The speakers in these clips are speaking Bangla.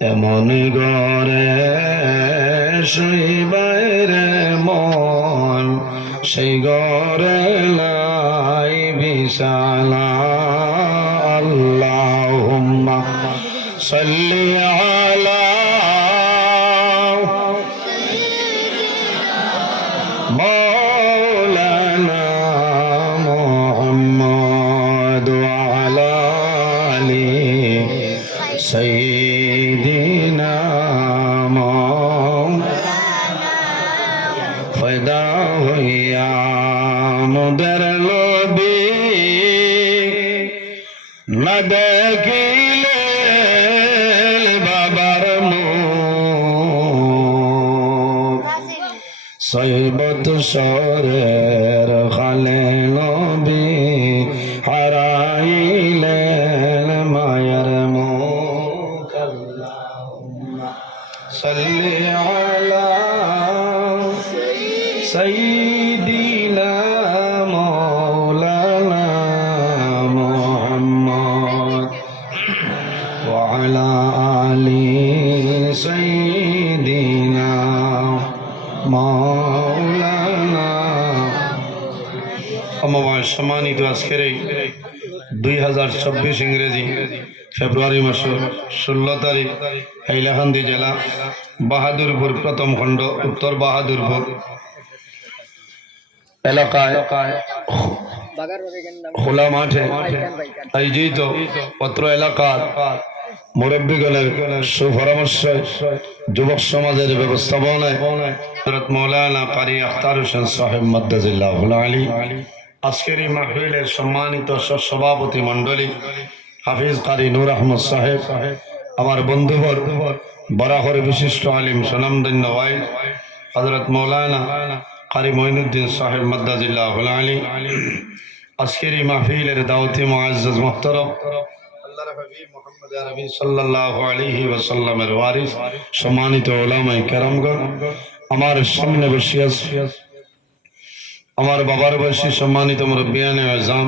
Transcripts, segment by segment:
এমন ঘরে শুইবারে মন, সেই ঘরে লাই বিছানা। আল্লাহুম্মা সাল্লি আলা মাওলানা মুহাম্মদ ওয়া আলা আলি সাইয়্যিদিনা ফয়দা হইয়া মোদের নবী না দেখিলে বাবার মুখ, সৈবত সরের খালে নবী হারাইলেন মায়ের মুখ। আল্লাহুম্মা সাল্লি আলা সাইয়্যিদিনা মাওলানা মুহাম্মদ ওয়া আলা আলি সাইয়্যিদিনা মাওলানা। আমার সম্মানিত আজকের এই 2024 ইংরেজি ফেব্রুয়ারি মাসের 16 তারিখ হাইলাকান্দি জেলা বাহাদুরপুর প্রথম খণ্ড উত্তর বাহাদুরপুর এলাকায় খোলা মাঠে আয়োজিত পত্র এলাকার মুরব্বীগণের সুপরামর্শ যুবক সমাজের ব্যবস্থাপনায় হযরত মাওলানা কারি আখতার হোসেন সাহেব মাদ্দাজিল্লাহুল আলী আজকের এই মাহফিলের সম্মানিত সভাপতি মণ্ডলী হাফিজ কারি নূর আহমদ সাহেব, আমার বন্ধুবর বরাহর বিশিষ্ট আলিম সুনামধন্য ওয়াইজ হযরত মাওলানা কারি মঈনুদ্দিন সাহেব মাদ্দাজিল্লাহুল আলী, আজকের এই মাহফিলের দাওয়াতি মুআজ্জাজ মুহতারাম আল্লাহর হাবিব মুহাম্মদ আরবি সাল্লাল্লাহু আলাইহি ওয়াসাল্লামের ওয়ারিস সম্মানিত উলামায়ে কেরামগণ, আমার সামনে বসে আছে আমার বাবার বয়সী সম্মানিত মুরব্বিয়ানে আযম,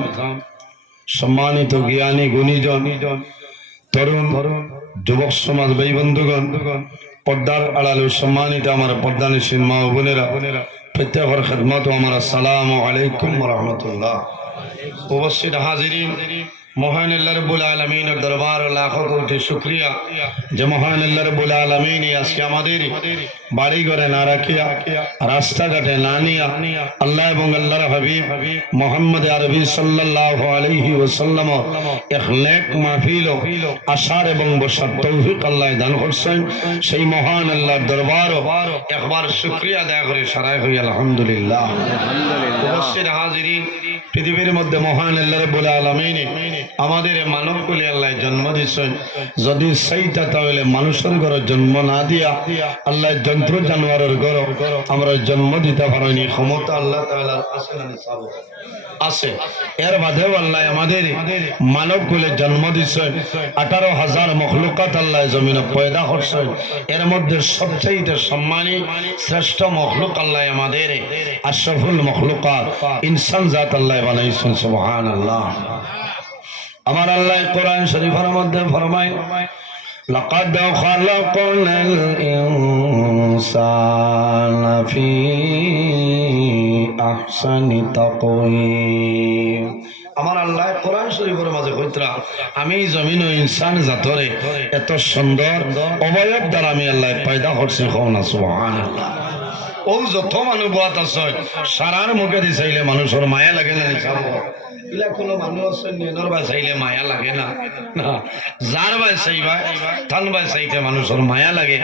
সম্মানিত জ্ঞানী গুণীজন, তরুণ যুবক সমাজ ভাই বন্ধুগণ, পর্দার আড়ালে সম্মানিত আমার পর্দানিশীন মা ও বোনেরা, প্রত্যেকের খিদমত ও আমার আসসালামু আলাইকুম ওয়া রাহমাতুল্লাহ। উপস্থিত হাজিরিন, মহান আল্লাহ রাব্বুল আলামিনের দরবার ও লাখো কোটি শুকরিয়া যে মহান আল্লাহ রাব্বুল আলামিন আজকে আমাদের বাড়ি ঘরে না রাখিয়া রাস্তাঘাটে না নিয়া আল্লাহ এবং আল্লাহর হাবিব মুহাম্মদ আরবি সাল্লাল্লাহু আলাইহি ওয়াসাল্লাম এক নেক মাহফিল আসার এবং বসার তৌফিক আল্লাহ দান করছেন। সেই মহান আল্লাহর দরবার একবার শুকরিয়া আদায় করে সারাই হই আলহামদুলিল্লাহ। উপস্থিত হাজিরিন, পৃথিবীর মধ্যে মহান আল্লাহ রাব্বুল আলামিন আমাদের মানব কুলে আল্লাহ জন্ম দিয়েছেন। যদি সেইটা তাহলে মানুষের ঘরে জন্ম না দিয়া আল্লাহ যন্ত্র জানোয়ারের ঘরে আমরা জন্ম দিতে পারিনি। ক্ষমতা আল্লাহ তাআলার আছে না আছে। এর বাদেও আল্লাহ আমাদের মানব কুলে জন্ম দিয়েছেন। 18,000 মখলুকাত আল্লাহ জমিনে পয়দা করছেন। এর মধ্যে সবচেয়ে সম্মানী শ্রেষ্ঠ মখলুক আল্লাহ আমাদের আশরাফুল মখলুকাত ইনসান জাত আল্লাহ বানাইছেন। সুবহানাল্লাহ। আমার আল্লাহ কোরআন শরীফের মধ্যে ফরমায়, লাকাদ খালাকনাল ইনসানা ফি আহসানি তাকওয়িম। আমার আল্লাহ কোরআন শরীফের মাঝে কইতরা, আমি জমিন ও ইনসান জাতরে এত সুন্দর অবয়ব দ্বারা আমি আল্লাহ পয়দা করছি। না সুবহানাল্লাহ। ও যত মানুষ বাত আছে সারার মুখে দি চাইলে মানুষের মায়া লাগে না? ইলা কোনো মানুষ আছে নিয়র বাই চাইলে মায়া লাগে না? না, যার বাই চাইবা তান বাই চাইতে মানুষের মায়া লাগে।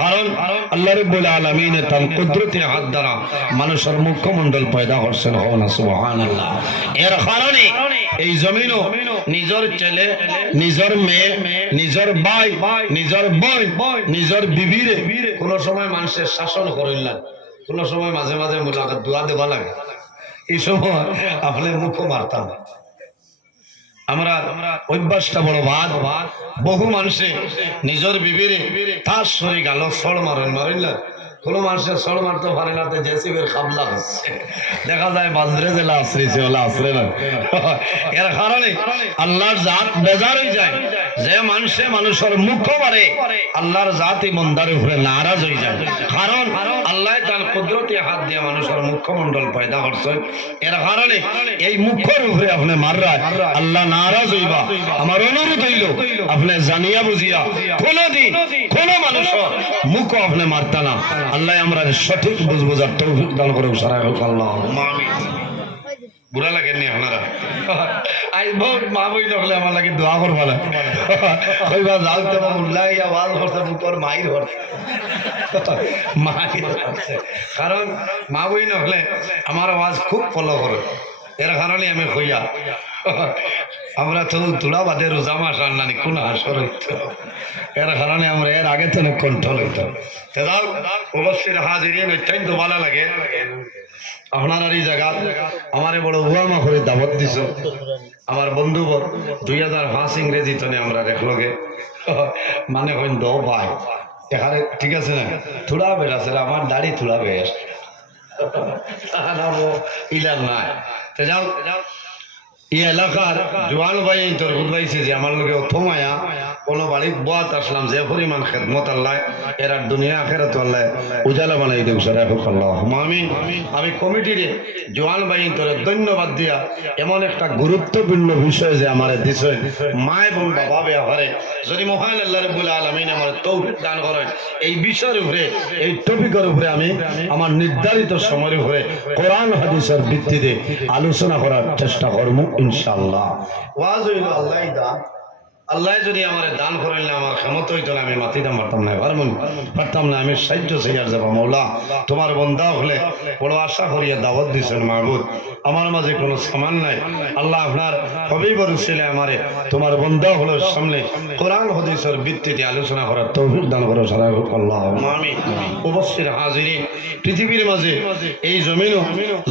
কারণ আল্লাহ রাব্বুল আলামিন তার কুদরতি হাত দ্বারা মানুষের মুখমণ্ডল পয়দা করছেন। না সুবহানাল্লাহ। এর কারণে এই জমিনও নিজের ছেলে, নিজের মেয়ে, নিজের ভাই, নিজের বোন, নিজের বিবিরে কোন সময় মানুষের শাসন করেন না, কোন সময় মাঝে মাঝে মুলাকাত দোয়া দেওয়া লাগে। এই সময় আপনার মুখও মারতাম। আমরা অভ্যাসটা বড় ভাত বহু মানুষে নিজের বিবিরে তার শরীর গালো ফল মারেন না, কোনো মানুষের সর মারতে পারে না, জেসিবের খাবলা হচ্ছে দেখা যায় বাজরে জেলা আশ্রিছে ওলা আশ্রে না। এর কারণে আল্লাহর জাত বেজার হয়ে যায়, যে মানুষের মুখ মারে আল্লাহর জাত ইমানদারের উপরে নারাজ হয়ে যায়। কারণ আল্লাহ তার কুদরতি হাত দিয়ে মানুষের মুখমণ্ডল পয়দা করছে। এর কারণে এই মুখের উপরে আপনি মাররা আল্লাহ নারাজ হইবা। আমার অনুরোধ হইল আপনি জানিয়া বুঝিয়া কোনদিন কোন মানুষের মুখ আপনি মারতা না। আল্লাহ আমরা সঠিক বুঝার তৌফিক দান করুক। সারা হোক আল্লাহ আমিন। বুড়া লাগেননি আপনারা? আজ বহুত মা বই লাগলে আমার লাগে দোয়া করবা না, কইবা যাও তো উল্লাই আওয়াজ করছে মুখর মাইর করছে মাইর করছে। কারণ মা বই নহলে আমার আওয়াজ খুব ফলো করে। এর কারণে আমি কইয়া আমরা তো তুলা বাদে রোজা মাস আনলানি কোন আসর হইত, এর কারণে আমরা এর আগে তো কন্ট্রোল হইত। অবশ্যই হাজিরিন অত্যন্ত ভালো লাগে। আপনার এই জায়গা আমার বড় উয়ামা করে দাবত দিছ আমার বন্ধু 2005 ইংরেজি তনে আমরা দেখলগে মানে হইন দো ভাই এখানে ঠিক আছে না থোড়া বেড়াছে আমার দাড়ি থোড়া বেশ ইলার নাই। তো যাও এই এলাকার জোয়ান ভাই তোর বুঝবাইছে যে আমার লোকে থমায়া কোনো বাড়ির বাত আসলাম যে পরিমাণ খেদমত আল্লাহ এরা দুনিয়া আখেরাত আল্লাহ উজালা বানাই দেব। সারা হোক আল্লাহ আমিন। আমি কমিটির জোয়ান ভাই তোর ধন্যবাদ দিয়া এমন একটা গুরুত্বপূর্ণ বিষয় যে আমার দিছে মা এবং বাবা ব্যবহারে যদি মহান আল্লাহ রাব্বুল আলামিন আমার তৌফিক দান করেন এই বিষয়ের উপরে এই টপিকের উপরে আমি আমার নির্ধারিত সময়ের উপরে কোরআন হাদিসের ভিত্তিতে আলোচনা করার চেষ্টা করব ইনশাআল্লাহ। ওয়াজ হইল আল্লাহ দা আল্লাহ যদি আমার দান করেন আমার ক্ষমতা হইতো না আমি মাতিতে পারতাম না আমি সাহায্য সেয়ার যাবো। মৌলা তোমার বন্ধা হলে বড় আশা করিয়া দাওয়াত দিচ্ছেন মাহবুব আমার মাঝে কোনো সামান নাই। আল্লাহ আপনার হবেই বড় ছেলে আমারে তোমার বন্ধা হলো সামনে কোরআন হাদিসের ভিত্তিতে আলোচনা করার তৌফিক দান করো। সারা হোক আল্লাহ আমিন। অবশ্যই হাজিরিন পৃথিবীর মাঝে এই জমিনও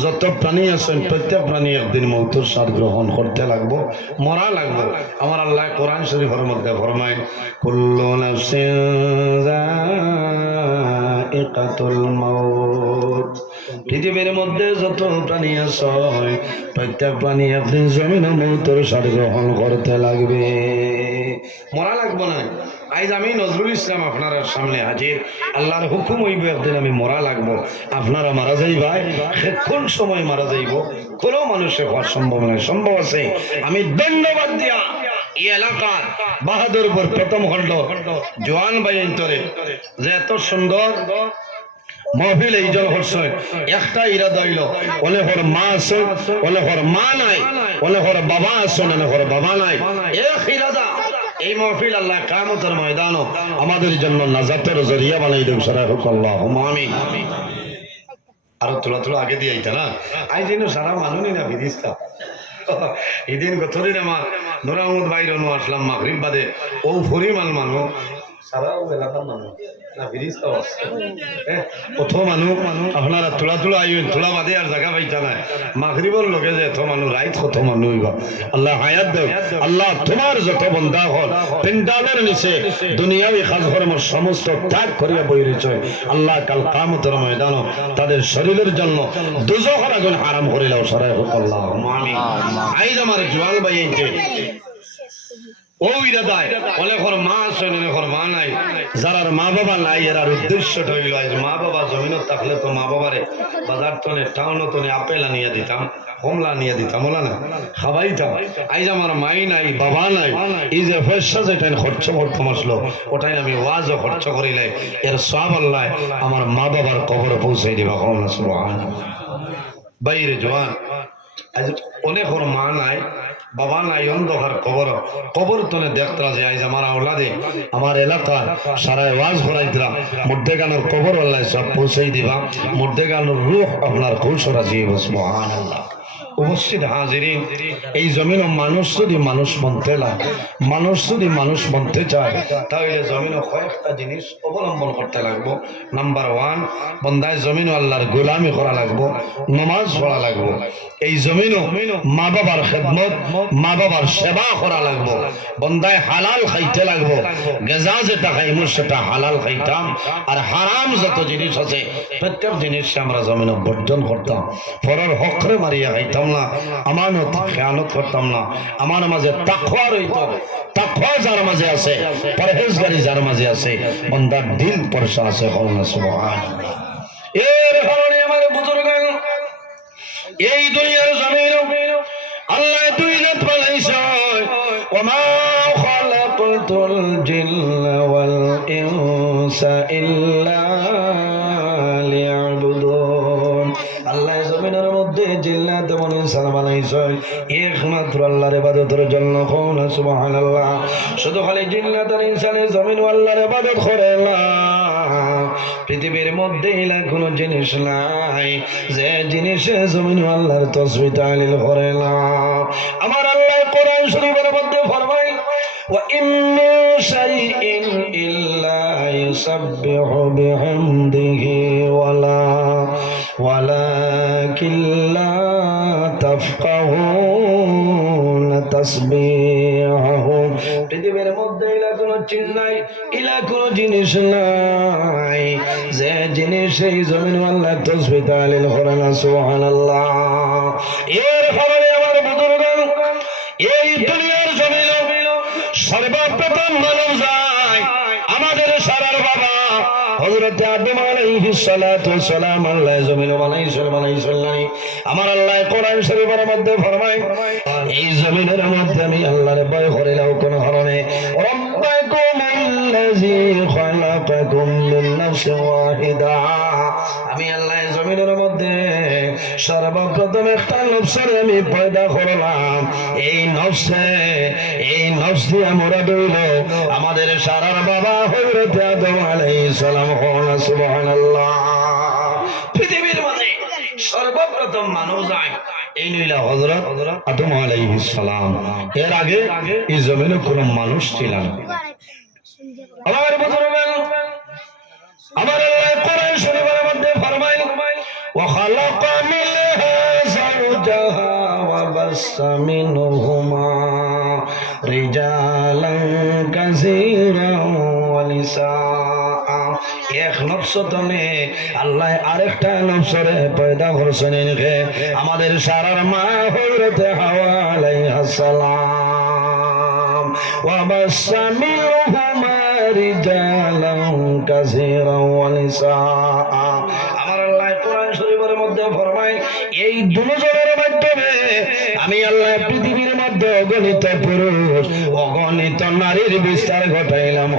যত প্রাণী আছেন প্রত্যেক প্রাণী একদিন মৌতের স্বাদ গ্রহণ করতে লাগবো, মরা লাগবো। আমার আল্লাহ কোরআন শরীফের মধ্যে ফরমায় কুল্লু নাফসিন যায়িকাতুল মাউত। পৃথিবীর মধ্যে যত প্রাণী আছে প্রত্যেক প্রাণী একদিন জমিনে মৌতের স্বাদ গ্রহণ করতে লাগবে, মরা লাগবো না। আজ আমি নজরুল ইসলাম আপনার সামনে হাজির। আল্লাহর হুকুম হইব একদিন আমি মরা লাগবো। আপনারা মারা যাইবা, কোন সময় মারা যাইব কোনো মানুষের হওয়ার সম্ভব নয়। সম্ভব আছে। আমি ধন্যবাদ দিয়া এই এলাকার বাহাদুরপুর প্রথম খন্ড জোয়ান ভাই অন্তরে যে এত সুন্দর মহফিল এই জল হচ্ছে একটা ইরাদা হইল অনেকর মা আছে অনেকর মা নাই, অনেকর বাবা আছে অনেকর বাবা নাই। এক ইরাদা এই মহফিল আল্লাহ কিয়ামতের ময়দানও আমাদের জন্য নাজাতের জরিয়া বানাই দেব। সারা হোক আল্লাহ আমিন। আরো তোলা তোলা আগে দিয়ে আইতা না আই দিন সারা মানুনই না বিদিস্তা এদিন গতদিন আমার নুর আহমদ ভাইর অনু আসলাম মাগরিব বাদে ও পরিমাণ মানুষ সারা এলাকার মানুষ না বিদিস্তা কত মানুষ আপনারা তোলা তোলা আইন তোলা বাদে আর জায়গা পাইতা না মাগরিবর লগে যে এত মানুষ রাইত কত মানুষ হইবা। আল্লাহ হায়াত দেব। আল্লাহ তোমার যত বন্ধা হল পেন্ডালের নিচে দুনিয়াবি কাজকর্মের সমস্ত ত্যাগ করিয়া বই রয়েছে আল্লাহ কাল কিয়ামতের ময়দানও তাদের শরীরের জন্য দুজখের আগুন হারাম করিলাও। সারা হোক আল্লাহ আমিন। আইজ আমার জোয়ান ভাই ও ইরাদায় অনেকর মা আছে অনেকর মা নাই। যারার মা বাবা নাই এরার উদ্দেশ্যটা হইল আজ মা বাবা জমিনত থাকলে তো মা বাবারে বাজার তনে টাউন তনে আপেল আনিয়া দিতাম, কমলা নিয়ে দিতাম, ওলা না খাবাইতাম। আইজ আমার মাই নাই বাবা নাই, এই যে পয়সা যেটা খরচ করতাম আসলো ওটাই আমি ওয়াজও খরচ করিলাই এর সব আল্লাহ আমার মা বাবার কবরে পৌঁছাই দিবা। সুবহানাল্লাহ। বাইরে জোয়ান আজ অনেকর মা নাই বাবা নাই অন্ধকার কবর কবর তনে দেখতরা যে আজ আমার আওলাদে আমার এলাকা সারা ওয়াজ করাইতরা মুর্দে গানোর কবর আল্লাহ সব পৌঁছাই দিবা। মুর্দে গানোর রূহ আপনার কৌশরা জীব। সুবহানাল্লাহ। উপস্থিত হাজিরিন, এই জমিন মানুষ যদি মানুষ মনতে লাগে, মানুষ যদি মানুষ মনতে চায়, তাহলে জমিনও কয়েকটা জিনিস অবলম্বন করতে লাগবো। নাম্বার ওয়ান, বন্দায় জমিন আল্লাহর গোলামি করা লাগবো, নমাজ পড়া লাগবো। এই জমিনও মা বাবার খেদমত, মা বাবার সেবা করা লাগবো। বন্দায় হালাল খাইতে লাগবো, গেজা যেটা খাইমু সেটা হালাল খাইতাম, আর হারাম যত জিনিস আছে প্রত্যেক জিনিস আমরা জমিন বর্জন করতাম। পরের হকরে মারিয়া খাইতাম না, আমানত খেয়ানত করতাম না। আমার মাঝে তাকওয়া রইত, তাকওয়া যার মাঝে আছে, পরহেজগারি যার মাঝে আছে, বন্দার দিল পরশা আছে। সুবহানাল্লাহ। এর কারণে আমার বুজুর্গ এই দুনিয়ার জমিন আল্লাহ দুই রাত বানাইছে, ওমা খালাকতুল জিন্না ওয়াল ইনসা ইল্লা লিয়াবুদুন। আল্লাহ জমিনের মধ্যে জিন্নাত এবং ইনসান বানাইছে একমাত্র আল্লাহর ইবাদতের জন্য। সুবহানাল্লাহ। শুধু খালি জিন্নাত আর ইনসানে জমিন আল্লাহর ইবাদত করে না, পৃথিবীর মধ্যে এলা কোনো জিনিস নাই যে জিনিসে জমিন আল্লাহর তাসবিহ তাহলিল করে না। আমার আল্লাহ কোরআন শরীফের মধ্যে ফরমায়, ওয়া ইন মিন শাইইন ইল্লা ইউসাব্বিহু বিহামদিহি ওয়ালাকিন লা তাফকাহুনা তাসবিহাহুম। পৃথিবীর মধ্যে এলা কোনো চিজ নাই, এলা কোনো জিনিস নাই যে জিনিস এই জমিন আল্লাহ তাসবিহ তাহলিল করে না। সুবহানাল্লাহ। এর কারণে আমার বুজুর্গ এই দুনিয়ার জমিন সর্বপ্রথম মানব যায় আমাদের সারার বাবা হযরত আদম আলাইহিস সালাতু ওয়াস সালাম। আল্লাহ জমিন বানাইছেন। আমার আল্লাহ কোরআন শরীফের মধ্যে ফরমায়, এই জমিনের মধ্যে আমি আল্লাহর ভয় করিলাম কোন কারণে। রব্বাকুমুল্লাযী খালাকাকুম মিন নাফসিন ওয়াহিদা। আমি আল্লাহ জমিনের মধ্যে সর্বপ্রথম একটা নফসের আমি পয়দা করলাম। এই নফস দিয়ে মুরাদ হইল আমাদের সারার বাবা হযরত আদম আলাইহিস সালাম। সুবহানাল্লাহ। পৃথিবীর মাঝে সর্বপ্রথম মানুষ যায় এই নইলা হযরত আদম আলাইহিস সালাম। এর আগে এই জমিনে কোনো মানুষ ছিল না। আমার বুজুর্গ আমার আল্লাহ কোরআন শরীফের মধ্যে ফরমায়, ওয়া খালাকা মিনহা যাওজাহা ওয়া বাসসা মিনহুমা রিজালান কাসীরান ওয়া নিসা। এক নফস তুমি আল্লাহ আরেকটা নফসরে পয়দা করছেন। আমাদের সারার মা হযরত হাওয়া আলাইহিস সালাম। ওয়া বাসসা মিনহুমা রিজালান কাসীরান ওয়া নিসা। আমার আল্লাহ কোরআন শরীফের মধ্যে ফরমায়, এই দুজনের মাধ্যমে আমি আল্লাহ পৃথিবীর মধ্যে অগণিত পুরুষ অগণিত নারীর বিস্তার ঘটাইলাম।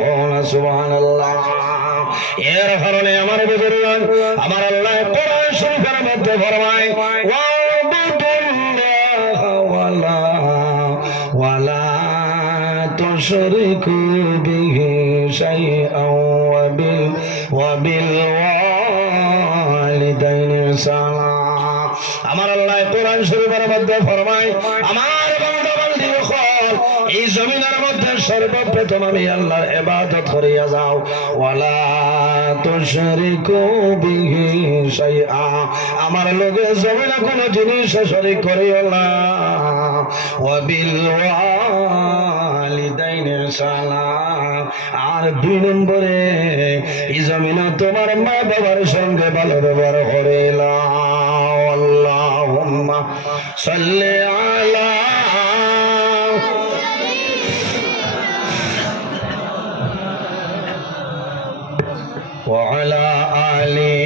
সুবহানাল্লাহ। এর কারণে আমার বুজুর্গ আমার আল্লাহ কোরআন শরীফের মধ্যে ফরমায়, ওয়াবুদুল্লাহ ওয়ালা তুশরিকু বিহি শাইআন ওয়া বিল ওয়ালিদাইনি ইহসানা। আমার আল্লাহ কোরআন শরীফের মধ্যে ফরমায়, আমার বান্দা বান্দি হল এই জমিনের মধ্যে সর্বপ্রথম আমি আল্লাহর ইবাদত করিয়া যাও। ওয়ালা তুশরিকু বিহি শাইআ। আমার লগে জমিনে কোনো জিনিস শরীক করিও না। ওয়া বিল ওয়ালিদাইনি ইহসানা। আর 2 নম্বরে এই জমিনে তোমার মা বাবার সঙ্গে ভালো ব্যবহার করিলা। আল্লাহুম্মা সাল্লি আলা ওয়া আলা আলি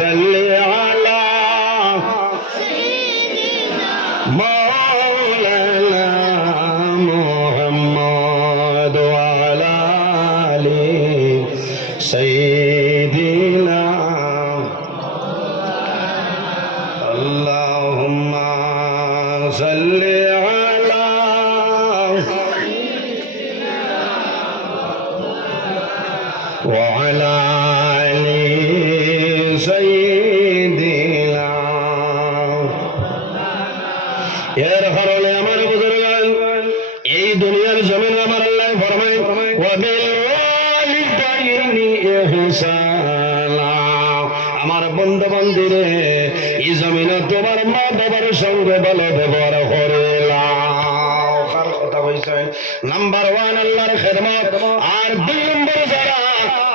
সাল্লি আলা سيدنا اللهم صل على وعلى آل سيدنا এর কারণে আমার বুজুর্গান এই দুনিয়ার জমিন আমার আল্লাহ ফরমায় ওয়া বিল ওয়ালিদাইনি ইহসানা আমার বন্ধু বান্ধবীরে এই জমিনে তোমার মা বাবার সঙ্গে ভালো ব্যবহার করে লাও কার কথা কইছেন নাম্বার 1 আল্লাহর খেদমত আর 2 নম্বর যারা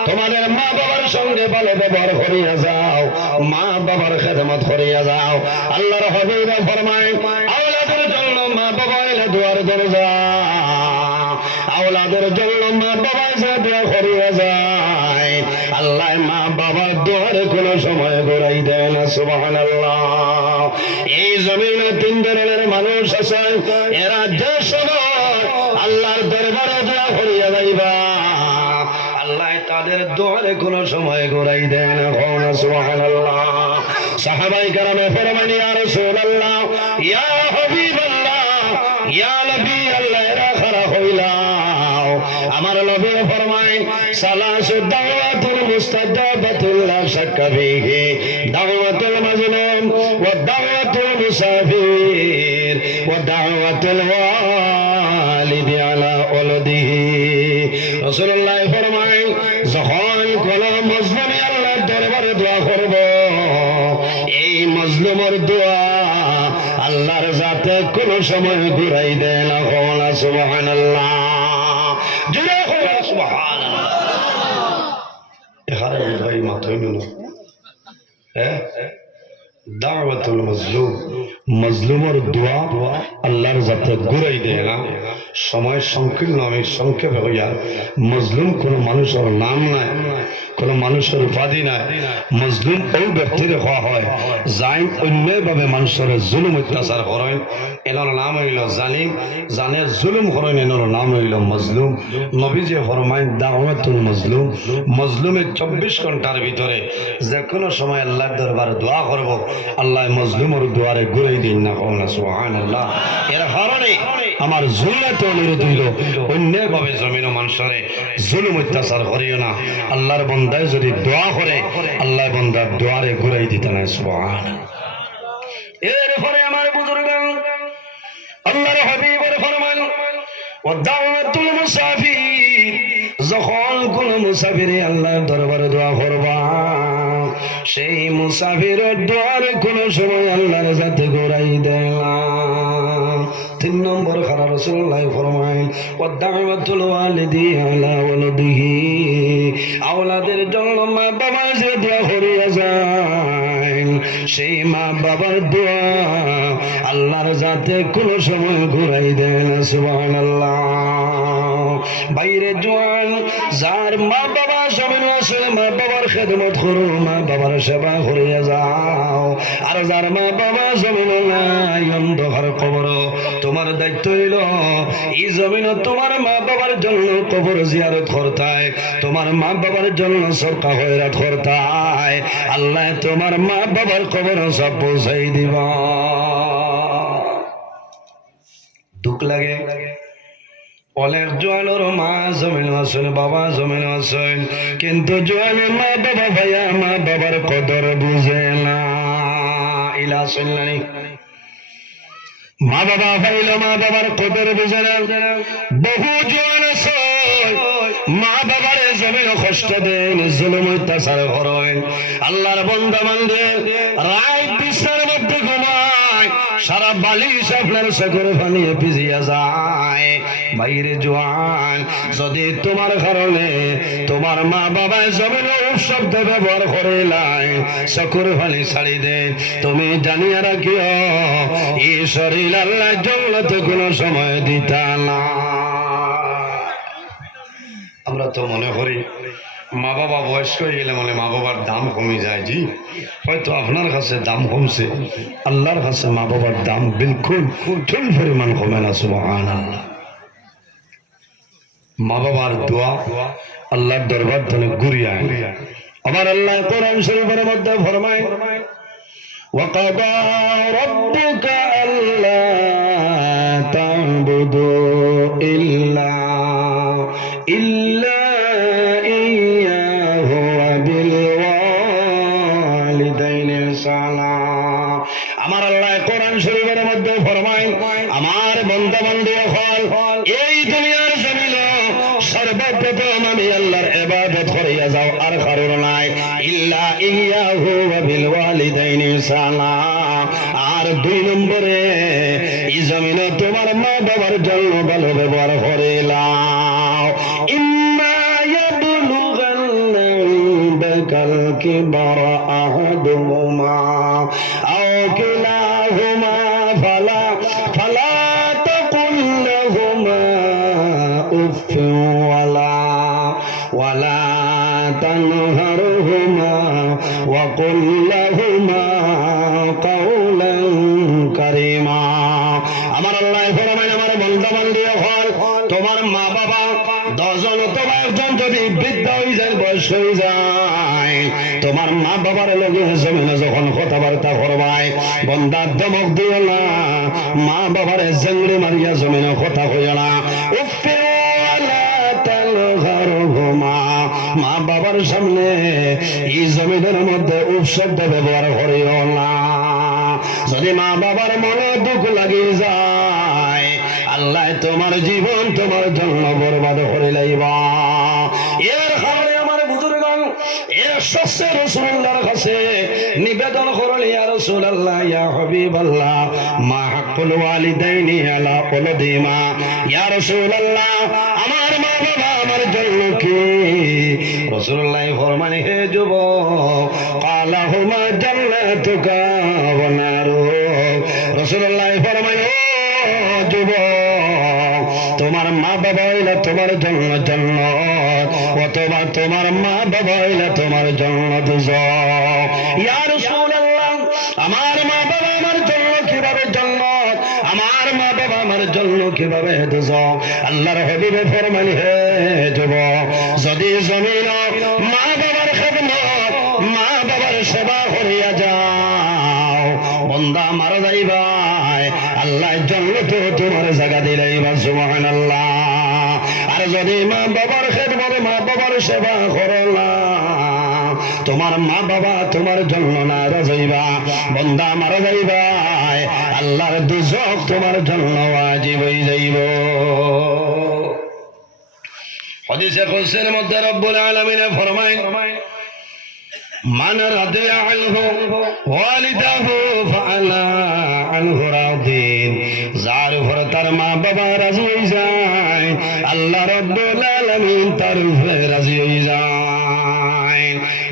তোমাদের মা বাবার সঙ্গে ভালো ব্যবহার করিয়া যাও মা বাবার খেদমত করিয়া যাও আল্লাহর হাবিব ফরমায় আওলাদের জন্য মা বাবা এলে দুয়ার দরজা আওলাদের জন্য মা বাবা যে দোয়া করিয়া যায় আল্লাহ মা বাবার দুয়ারে কোনো সময় ঘুরাই দেয় না সুবহানাল্লাহ এই জমিনে 3 ধরনের মানুষ আছে এরা যে সময় আল্লাহর দরবারে দোয়া করিয়া যাইবা আল্লাহ তাদের দুয়ারে কোনো সময় ঘুরাই দেয় না সুবহানাল্লাহ সাহাবায়ে কেরামে ফরমান ইয়া রাসূলুল্লাহ ইয়া হাবিবাল্লাহ ইয়া নবী আল্লাহ এরা খারা হইলাও আমার নবী ফরমায় সালাসু দাওয়াতুল মুস্তাজাবাতুল লা শাক্কা ফিহি দাওয়াতুল মাজলুম ওয়া দাওয়াতুল মুসাফির ওয়া দাওয়াতুল ওয়ালিদি আলা ওয়ালাদিহি রাসূলুল্লাহ ফরমায় যখন কোন মুসলিম আল্লাহর দরবারে দোয়া করব এই মজলুমের দোয়া আল্লাহর জাতে কোন সময় ঘুরাই দেয় না সুবহানাল্লাহ জোরে বলো সুবহানাল্লাহ এখানে ভাই মাথায় নিল হ্যাঁ দাওয়াতুল মাজলুম মাজলুমের দোয়া আল্লাহর জাতে ঘুরাই দেয় না সময় সংকীর্ণ আমি সংক্ষেপে হইয়া মাজলুম কোন মানুষের নাম নাই কোন মানুষের উপাধি নাই মাজলুম ওই ব্যক্তির হওয়া হয় যাই অন্যায়ভাবে মানুষের জুলুম অত্যাচার করেন এনার নাম হইল জালিম জানে জুলুম করেন এনার নাম হইল মাজলুম নবীজি ফরমায় দাওয়াতুল মাজলুম মাজলুমের 24 ঘন্টার ভিতরে যে কোনো সময় আল্লাহর দরবারে দোয়া করব আল্লাহ মাজলুমের দুয়ারে ঘুরাই দিন না সুবহানাল্লাহ এর কারণে আমার জুলতে অনুরোধ হইল অন্যায়ভাবে জমিন ও মানুষের জুলুম অত্যাচার করিও না আল্লাহর বান্দায় যদি দোয়া করে আল্লাহ বান্দার দুয়ারে ঘুরাই দিতে না সুবহানাল্লাহ এরপরে আমার বুজুর্গান আল্লাহর হাবিবের ফরমান ওয়া দাওয়াতুল মুসাফির যখন কোন মুসাফিরে আল্লাহর দরবারে দোয়া করবা সেই মুসাফিরের দোয়ারে কোন সময় আল্লাহর জাতে ঘুরাই দেয় না 3 নম্বর খানা রাসূলুল্লাহ ফরমায় ওয়া দাওয়াতুল ওয়ালিদি আলা ওয়ালাদিহি আওলাদের জন্য মা বাবা যে দোয়া করিয়া যায় সেই মা বাবার দোয়া আল্লাহর জাতে কোন সময় ঘুরাই দেয় না সুবহানাল্লাহ বাইরে জওয়ান যার মা বাবা জমিন আছে মা বাবার খেদমত করো মা বাবার সেবা করিয়া যাও আর যার মা বাবা জমিন নাই অন্ধকার কবর তোমার দায়িত্ব হইল এই জমিন তোমার মা বাবার জন্য কবর জিয়ারত করতায় তোমার মা বাবার জন্য সরকা খয়রাত করতায় আল্লাহ তোমার মা বাবার কবর সব পৌঁছাই দিবা দুঃখ লাগে অনেক জোয়ানোর মা জমিন আছেন বাবা জমিন আছেন কিন্তু জোয়ানের মা বাবা ভাইয়া মা বাবার কদর বুঝে না ইলা শুনলেন মা বাবা ভাইল মা বাবার কদর বুঝে না বহু জোয়ান আছে মা বাবার জমিন কষ্ট দেন জুলুম অত্যাচার করেন আল্লাহর বান্দা বান্দে রাত বিছানার মধ্যে ঘুমায় সারা বালিশ আপনার চোখের পানি ভিজিয়া যায় বাইরে জোয়ান যদি তোমার কারণে তোমার মা বাবা জমিন শব্দ ব্যবহার করে লাই চোখের পানি ছাড়ি দেন তুমি জানিয়া রাখিও এই শরীর আল্লাহ জান্নাতে কোনো সময় দিতা না আমরা তো মনে করি মা বাবা বয়স্ক হয়ে গেলে মানে মা বাবার দাম কমে যায় জি হয়তো আপনার কাছে দাম কমছে আল্লাহর কাছে মা বাবার দাম বিলকুল চুল পরিমাণ কমে না সুবহানাল্লাহ মা বাবার দোয়া আল্লাহর দরবার থেকে ঘুরিয়ে আয়। আমার আল্লাহ কোরআন শরীফের মধ্যে ফরমায় وَقَضَى رَبُّكَ أَلَّا تَعْبُدُوا إِلَّا إِيَّاهُ وَبِالْوَالِدَيْنِ إِحْسَانًا। আমার আল্লাহ কোরআন শরীফের মধ্যে ফরমায় আমার বান্দা বান্দি হল এই দুনিয়ার জমিনে সর্বপ্রথম আমি আল্লাহর ইবাদত করিয়া যাও, আর কারণ নাই। ইল্লা ইয়াহু ওয়া বিল ওয়ালিদাইনি ইহসানা। আর 2 নম্বরে এই জমিনে তোমার মা বাবার জন্য ভালো ব্যবহার করিলাও। ইম্মা ইয়াবলুগান্না ইনদাকাল কিবারা আহাদুহুমা আও কিলাহুমা ফালা তাকুল লাহুমা উফফিন ওয়ালা তানহারহুমা ওয়া কুল লাহুমা কাওলান কারীমা। আমার আল্লাহ ফরমান আমার বান্দা বান্দি হল তোমার মা বাবা 10 জন অথবা একজন যদি বৃদ্ধ হয়ে যায়, বয়স হয়ে যায়, তোমার মা বাবার লগে জমিনে যখন কথাবার্তা করবাই বন্দা দমক দিও না, মা বাবার জেংড়ি মারিয়া জমিনে কথা কইও না। মা বাবার সামনে এই জমিনের মধ্যে উপশব্দ ব্যবহার করিও না। যদি মা বাবার মনে দুঃখ লাগিয়ে যায়, আল্লাহ তোমার জীবন তোমার জন্য বরবাদ করে লাইবা। এর কারণে আমার বুজুর্গণ এর সস্যে রাসূলুল্লাহর কাছে নিবেদন করল, ইয়া রাসূলুল্লাহ ইয়া হাবিবাল্লাহ মা হাক্কুল ওয়ালিদাইনি আলা ওয়ালাদিমা। ইয়া রাসূলুল্লাহ আমার মা বাবা আমার জন্য কি? রাসূলুল্লাহ ফরমান হে যুবক কালাহুমা জান্নাতুকা ওয়া নারুক। রাসূলুল্লাহ ফরমান ও যুবক তোমার মা বাবা হইলে তোমার জন্য জান্নাত, অথবা তোমার মা বাবা হইলে তোমার জন্য দোজখ। ইয়া রাসূলুল্লাহ আমার মা বাবা আমার জন্য কিভাবে জান্নাত, আমার মা বাবা আমার জন্য কিভাবে দোজখ? আল্লাহর হাবিব ফরমান হে যুবক যদি জমিন মা বাবার খেদমত মা বাবার সেবা করিয়া যাও, বন্দা মারা যাইবাই আল্লাহ জান্নাত তোমার জায়গা দিলাইবা। সুবহানাল্লাহ। আর যদি মা বাবার খেদমত মা বাবার সেবা করো না, তোমার মা বাবা তোমার জন্য নারাজ হইবা, বন্দা মারা যাইবাই আল্লাহর দুজখ তোমার জন্য ওয়াজিব হয়ে যাইব। হাদিসে কুদসির মধ্যে রব্বুল আলামিন ফরমায় মান রাদিয়া আনহু ওয়ালিদাহু ফাআলা আনহু রাদিন। যার উপর তার মা বাবা রাজি হয়ে যায় আল্লাহ রব্বুল আলামিন তার উপরে রাজি হয়ে যায়।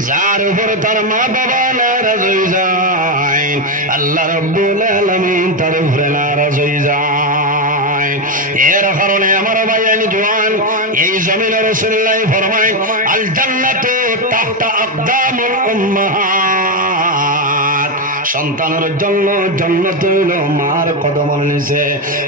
যার উপর তার মা বাবা নারাজ হয়ে যায় আল্লাহ রব্বুল আলামিন তার উপরে নারাজ হয়ে যায়। এর কারণে আমার ভাইয়ানি জওয়ান এই জমিনে রাসূলুল্লাহ ফরমায় আল জান্নাতু তাহতা আকদামুল উম্মাহাত। সন্তানের জন্য জান্নাত হইল মার কদমের নিচে।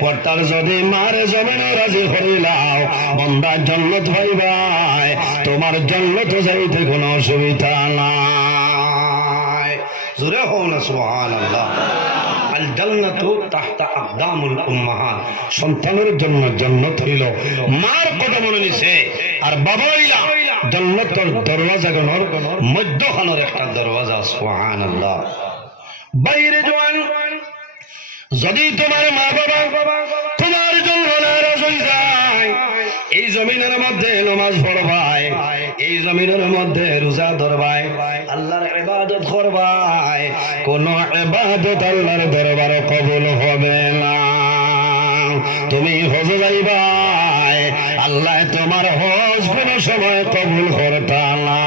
অর্থাৎ যদি মার জমিনে রাজি করিলাও বান্দা জান্নাত পাইবাই, তোমার জান্নাত যাইতে কোনো অসুবিধা নাই। জোরে হও না সুবহানাল্লাহ। আল জান্নাতু তাহতা আকদামুল উম্মাহাত। সন্তানের জন্য জান্নাত হইল মার কদমের নিচে, আর বাবা হইলা জান্নাতের দরওয়াজাগুলোর মধ্যখানের একটা দরওয়াজা। সুবহানাল্লাহ। বাইরে জওয়ান যদি তোমার মা বাবা তোমার জন্য নারাজ হয়ে যায়, এই জমিনের মধ্যে নামাজ পড়বাই, এই জমিনের মধ্যে রোজা ধরবাই, আল্লাহর ইবাদত করবাই, কোন ইবাদত আল্লাহর দরবারে কবুল হবে না। তুমি হজে যাইবাই, আল্লাহ তোমার হজ কোন সময় কবুল করতা না।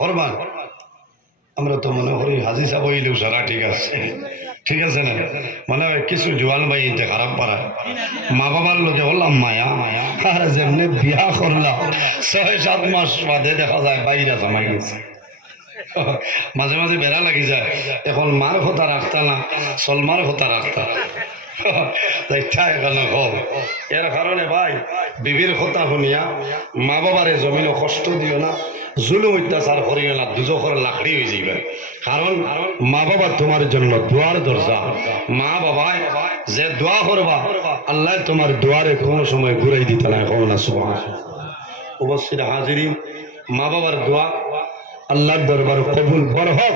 করবান আমরা তো মনে করি হাজি সাহেব হইলেও সারা ঠিক আছে, ঠিক আছে না? মানে কিছু জোয়ান ভাই এতে খারাপ পারায় মা বাবার লোকে বললাম মায়া মায়া, আর যেমনি বিয়া করলাম 6-7 মাস বাদে দেখা যায় বাইরা জামাই গেছে। মাঝে মাঝে বেড়া লাগি যায়, এখন মার কথা রাখতা না সলমার কথা রাখতা। এর কারণে ভাই বিবির কথা শুনিয়া মা বাবারে জমিনও কষ্ট দিও না, জুলুম অত্যাচার করিও না, দুজখর লাকড়ি হয়ে যাইবে। কারণ মা বাবা তোমার জন্য দোয়ার দরজা। মা বাবায় যে দোয়া করবা আল্লাহ তোমার দোয়ারে কোনো সময় ঘুরাই দিতে না। এখন না সুবহানাল্লাহ। উপস্থিত হাজিরিন, মা বাবার দোয়া আল্লাহর দরবারে কবুল বরহক।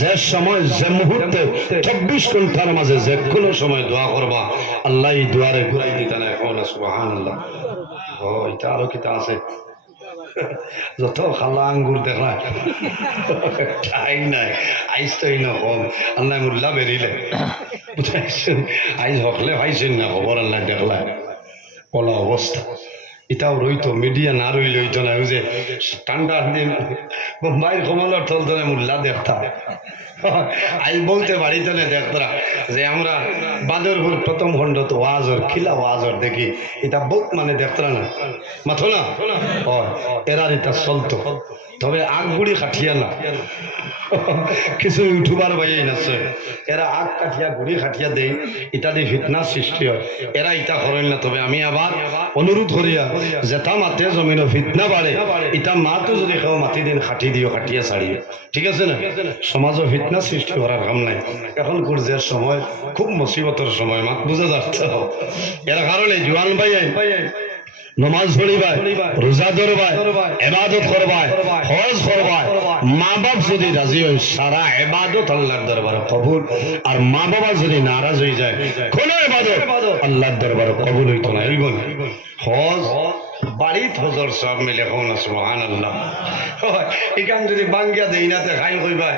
যে সময় যে মুহূর্তে 24 ঘন্টার মাঝে যে কোনো সময় দোয়া করবা আল্লাহ এই দোয়ারে ঘুরাই দিতে না। এখন না সুবহানাল্লাহ। ও এটা আরো কিতা আছে, যত খালা আঙ্গুর দেখলা ঠাই নাই, আইস তো না কম আল্লাহ মুল্লা বেরিলে আইস হকলে ভাইছেন না খবর আল্লাহ দেখলা বলা অবস্থা। এটাও রইতো মিডিয়া না রইলে হইতো না। ওই যে ঠান্ডা দিন বোম্বাইয়ের কমলার থল ধরে মুল্লা দেখতা আই বলতে বাড়িতে না দেখতরা যে আমরা বাদরপুর প্রথম খণ্ড তো ওয়াজর খিলা ওয়াজর দেখি এটা বহুত মানে দেখতরা না মাথো না এরার এটা চলতো। তবে আগ গুড়ি খাটিয়া না কিছু ইউটিউবার বাইয়ে নাচে এরা আগ কাঠিয়া গুড়ি খাটিয়া দেয়, এটা দিয়ে ফিটনাস সৃষ্টি হয়। এরা ইটা করেন না। তবে আমি আবার অনুরোধ করিয়া যেটা মাতে জমিন ফিটনা বাড়ে ইটা মাতো যদি কেউ মাতি দিন খাটি দিও খাটিয়া ছাড়িয়ে, ঠিক আছে না? সমাজও ফিটনা সৃষ্টি করার কাম নাই। এখন গুরজের সময় খুব মুসিবতের সময়, মাত বুঝা যাচ্ছে। এর কারণে জোয়ান ভাই নমাজ পড়িবাই, রোজা ধরবাই, ইবাদত করবাই, হজ করবাই। মা বাপ যদি রাজি হয় সারা ইবাদত আল্লাহর দরবারে কবুল। আর মা বাবা যদি নারাজ হয়ে যায় কোন ইবাদত আল্লাহর দরবারে কবুল হইতো না। হইব না? হজ বাড়িত হজর সব মিলে কোন সুবহানাল্লাহ। এখান যদি বাঙ্গিয়া দেই নাতে খাই কইবা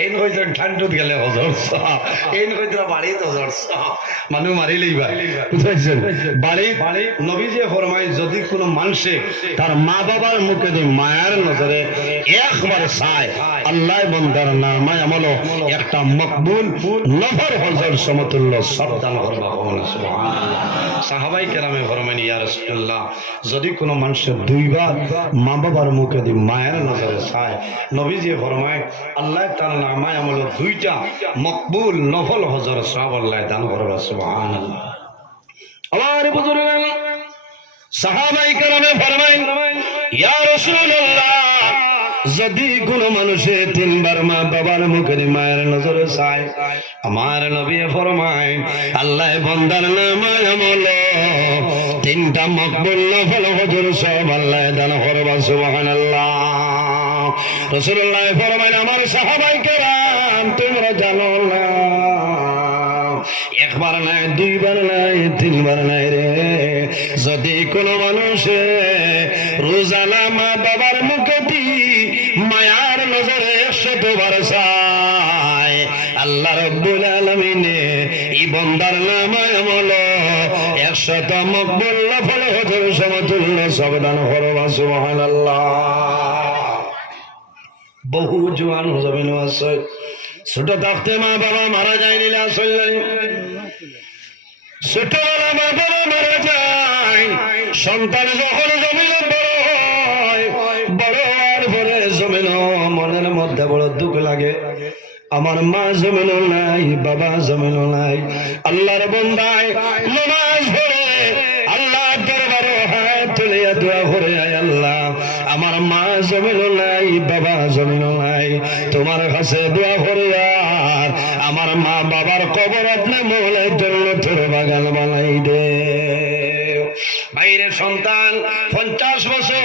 এইন কইতে ঠান্ডুত গেলে হজর সব, এইন কইতে বাড়িত হজর সব, মানুষ মারি লইবা। বুঝাইছেন? বাড়িত নবীজি ফরমায় যদি কোনো মানুষে তার মা বাবার মুখে দিয়ে মায়ের নজরে একবার চায় আল্লাহ বন্দার নামায় আমল একটা মকবুল নফর হজর সমতুল্য সব দান করবা। সুবহানাল্লাহ। সাহাবাই কেরামে ফরমায় ইয়া রাসূলুল্লাহ যদি কোনো মানুষের দুইবার মা বাবার মুখে দিয়ে মায়ের নজরে চায় নবীজি ফরমায় আল্লাহ তার নামায় আমল দুইটা মকবুল নফল হজর সব আল্লাহ দান করবা। সুবহানাল্লাহ। আমার বুজুর্গ সাহাবাই কেরামে ফরমায় ইয়া রাসূলুল্লাহ যদি কোনো মানুষে তিনবার মা বাবার মুখে মায়ের নজরে চায় আমার নবী ফরমায় আল্লাহ বান্দার নামায় আমল তিনটা মকবুল নফল হজর সব আল্লাহ দান করবা। সুবহানাল্লাহ। রাসূলুল্লাহ ফরমায় আমার সাহাবায়ে কেরাম তোমরা জানো না একবার নাই দুইবার নাই তিনবার নাই রে, যদি কোনো মানুষে রোজানা মা বাবার মুখে মায়ার নজরে 100 বার চায় আল্লাহ রাব্বুল আলামিনে এই বান্দার নামায় আমল 100 মকবুল নফল হজর সমতুল্য সব দান করবা। সুবহানাল্লাহ। বহু জওয়ান জমিন আছে ছোট থাকতে মা বাবা মারা যায়নি, ছোটবেলা মা বাবা মারা যায়, সন্তান যখন জমিন বড় হওয়ার পরে জমিন মনের মধ্যে বড় দুঃখ লাগে আমার মা জমিন নাই বাবা জমিন নাই। আল্লাহর বান্দায় নামাজ পড়ে আল্লাহর দরবারে হাত তুলিয়া দোয়া করে আয় আল্লাহ আমার মা জমিন নাই বাবা জমিন নাই, তোমার কাছে দোয়া করে আর আমার মা বাবার কবর আপনি মোহলের জন্য তোর বাগান বানাই দে। বাইরের সন্তান 50 বছর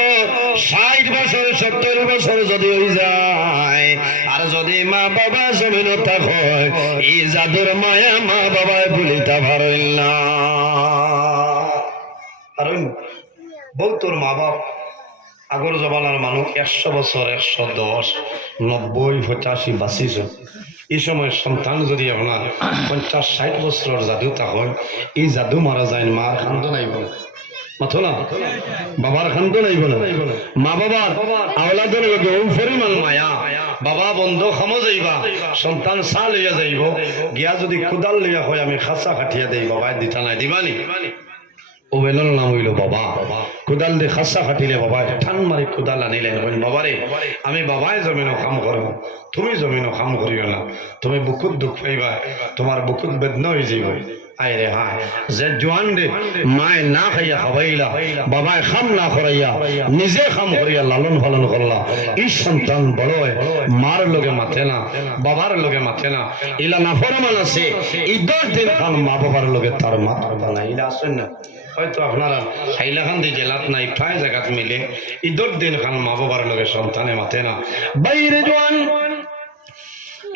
60 বছর 70 বছর যদি হয়ে যায় আর যদি মা বাবা জমিন থাকে এই জাদুর মায়া মা বাবায় ভুলিতে পারেন না। কারণ তোর মা বাপ আগর জমানার মানুষ 100 বছর 110 90 85 বাঁচিছ। এই সময় সন্তান যদি আপনার 50-60 বছরের জাদু থাকে এই জাদু মারা যায় মার খান্দ নাইব মাথো না, বাবার খান্দ নাইব না। মা বাবার আওলাদের লগে ওই পরিমাণ মায়া বাবা বন্ধ খামো যাইবা সন্তান চা লইয়া যাইব গিয়া যদি কুদাল লইয়া হয় আমি খাঁচা খাটিয়া দেই বাবাই দিতা নাই দিবানি ও বেলার নাম হইল বাবা। কুদাল দিয়ে খাসা খাটিলে বাবা ঠান মারি কুদাল আনিলেন বাবারে আমি বাবাই জমিনও কাম করব তুমি জমিনও কাম করিও না, তুমি বুকুত দুঃখ পাইবা তোমার বুকুত বেদনা হয়ে যাইব আইরে হায় যে জোয়ান রে মায় না খাইয়া খাওয়াইলা বাবায় খাম না করাইয়া নিজে খাম করিয়া লালন পালন করলা এই সন্তান বড় হয় মার লগে মাথে না বাবার লগে মাথে না ইলা নাফরমান আছে ঈদের দিন খান মা বাবার লগে তার মাথা না ইলা আসেন না হয়তো আপনারা হাইলাকান্দি জেলাত নাই প্রায় জায়গাত মিলে ঈদের দিন খান মা বাবার লগে সন্তানে মাথে না বাইরে জোয়ান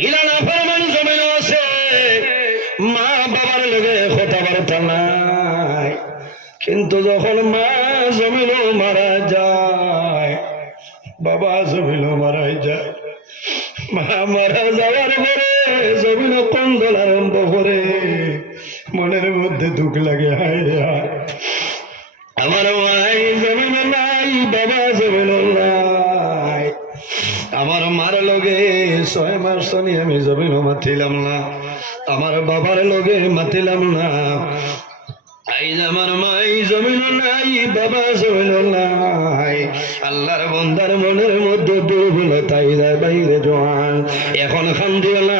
ইলা নাফরমান জমিন আছে মা বাবার লগে কথা বার্তা নাই কিন্তু যখন মা জমিন মারা যায় বাবা জমিন মারা যায় মা মারা যাওয়ার পরে জমিন কন্দল আরম্ভ করে মনের মধ্যে দুঃখ লাগে হায় রে হায় আমার মাই জমিন নাই বাবা জমিন নাই আমার মার লগে 6 মাস ধরে আমি জমিন মাতিলাম না আমার বাবার লগে মাতিলাম না আইজ আমার মাই জমিন নাই বাবা জমিন নাই আল্লাহর বান্দার মনের মধ্যে দুর্বলতাই যায় বাইরে জোয়ান এখন খান্দিও না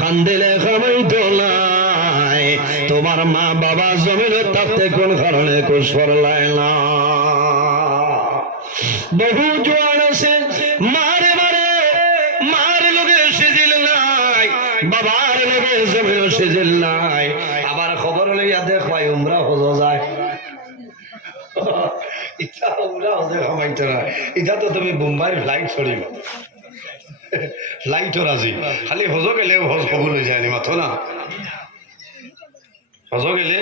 খান্দিলে খামাইতো নাই তোমার মা বাবা জমিন থাকতে কোন কারণে কুশ করলাই না বহু জোয়ান আছে মারে মারে মার লগে সিজিল নাই বাবার লগে জমিন সিজিল নাই আবার খবর লইয়া দেখবাই উমরা হজ যায় ইচ্ছা উমরা হজে খামাইতো না ইটা তো তুমি বোম্বাইয়ের ফ্লাইট ছড়িব ফ্লাইটও রাজি খালি হজ গেলে হজ কবুল হয়ে যায়নি মাথো না হজ গেলে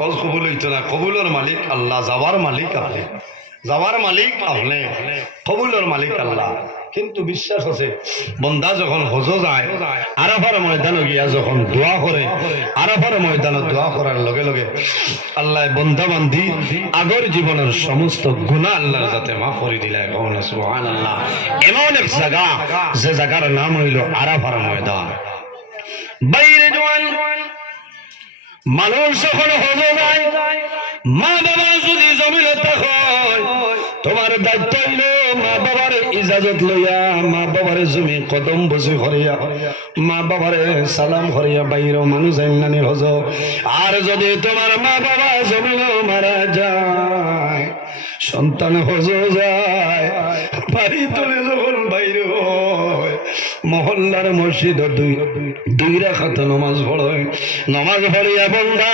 হজ কবুল হইতো না কবুলের মালিক আল্লাহ যাওয়ার মালিক আপনি যাওয়ার মালিক আপনি কবুলের মালিক আল্লাহ কিন্তু বিশ্বাস আছে বন্দা যখন হজ যায় আরাফার ময়দানে গিয়া যখন দোয়া করে আরাফার ময়দানে দোয়া করার লগে লগে আল্লাহ বন্দা বান্ধি আগর জীবনের সমস্ত গুনাহ আল্লাহর যাতে মাফ করে দিলা কওন সুবহানাল্লাহ এমন এক জায়গা যে জায়গার নাম হইল আরাফার ময়দান বাইরে জওয়ান মানুষ যখন হজ যায় মা বাবা যদি জমিনে থাকে তোমার দায়িত্ব হইল মা বাবার ইজাজত লইয়া মা বাবার জমি কদম বসে করিয়া মা বাবার সালাম করিয়া বাইরেও মানুষ আইনানি হজ আর যদি তোমার মা বাবা জমিন মারা যায় সন্তান হজ যায় বাড়ি তুলে যখন বাইরে হয় মহল্লার মসজিদ দুই রাকাত নামাজ পড়ে নামাজ পড়িয়া বন্দা